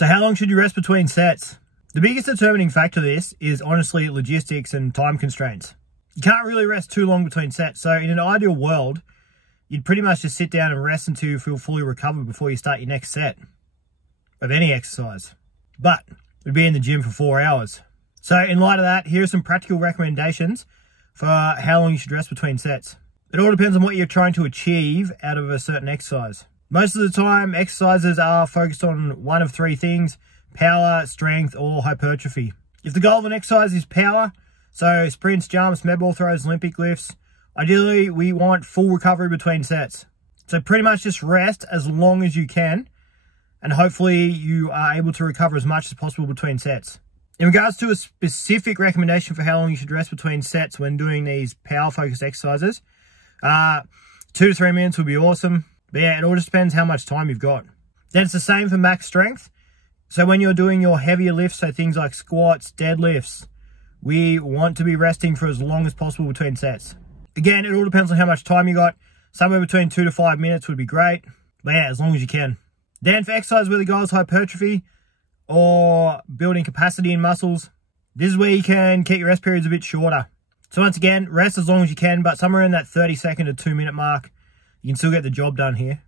So how long should you rest between sets? The biggest determining factor of this is honestly logistics and time constraints. You can't really rest too long between sets. So in an ideal world, you'd pretty much just sit down and rest until you feel fully recovered before you start your next set of any exercise. But we'd be in the gym for 4 hours. So in light of that, here are some practical recommendations for how long you should rest between sets. It all depends on what you're trying to achieve out of a certain exercise. Most of the time, exercises are focused on one of 3 things: power, strength, or hypertrophy. If the goal of an exercise is power, so sprints, jumps, med ball throws, Olympic lifts, ideally we want full recovery between sets. So pretty much just rest as long as you can, and hopefully you are able to recover as much as possible between sets. In regards to a specific recommendation for how long you should rest between sets when doing these power-focused exercises, 2 to 3 minutes would be awesome. But yeah, it all just depends how much time you've got. Then it's the same for max strength. So when you're doing your heavier lifts, so things like squats, deadlifts, we want to be resting for as long as possible between sets. Again, it all depends on how much time you got. Somewhere between 2 to 5 minutes would be great. But yeah, as long as you can. Then for exercise where the goal is hypertrophy or building capacity in muscles, this is where you can keep your rest periods a bit shorter. So once again, rest as long as you can, but somewhere in that 30-second to 2-minute mark, you can still get the job done here.